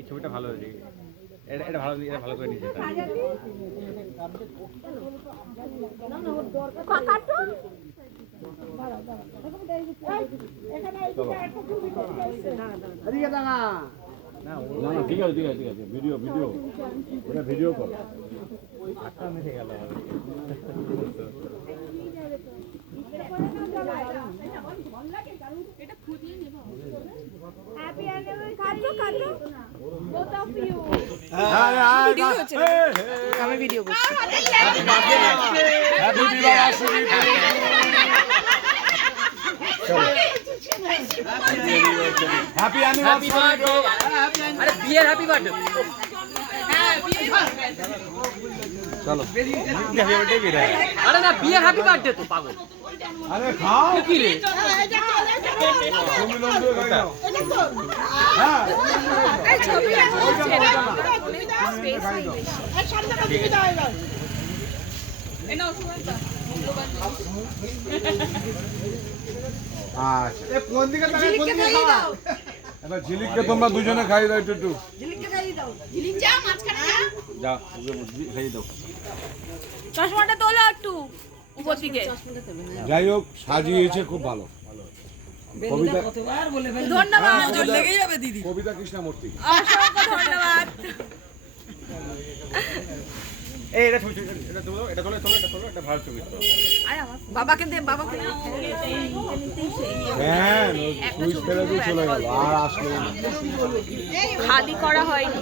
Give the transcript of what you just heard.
এই ছবিটা ভালো হয়েছে। এটা ভালো, এটা ভালো করে নিয়েছে। ঠিক আছে ঠিক আছে ঠিক আছে, ভিডিও ভিডিও ওটা ভিডিও কর। আটটা মিশে গেল। আমি ভিডিও করছি। Happy anniversary. আরে বিয়ের হ্যাপি বার্থডে। চলো আরে না বিয়ের হ্যাপি বার্থডে তো পাগল। আরে খাও কি রে? তুমি লন্ডনে খাই দাও। হ্যাঁ এই ছবি আচ্ছা এ কোন দিকে তাকাই, কোন দিকে খাও? এবার ঝিলিককে তোমরা দুজনে খাই দাও একটু একটু। যা খাইয়ে দাও। চশমাটা তোলো একটু উপর দিকে। যাই হোক সাজিয়েছে খুব ভালো। কবিতা ধন্যবাদ। লেগে যাবে দিদি। কবিতা কৃষ্ণমূর্তি। অসংখ্য ধন্যবাদ। এই এটা ছবি, এটা তোলো, এটা তোলো, এটা তোলো, এটা ভালো ছবি। আরে আমার বাবাকে দে, বাবাকে দে। হ্যাঁ সুইচ ফেলে দিয়ে চলে গেল আর আসলো না। খালি করা হয়নি।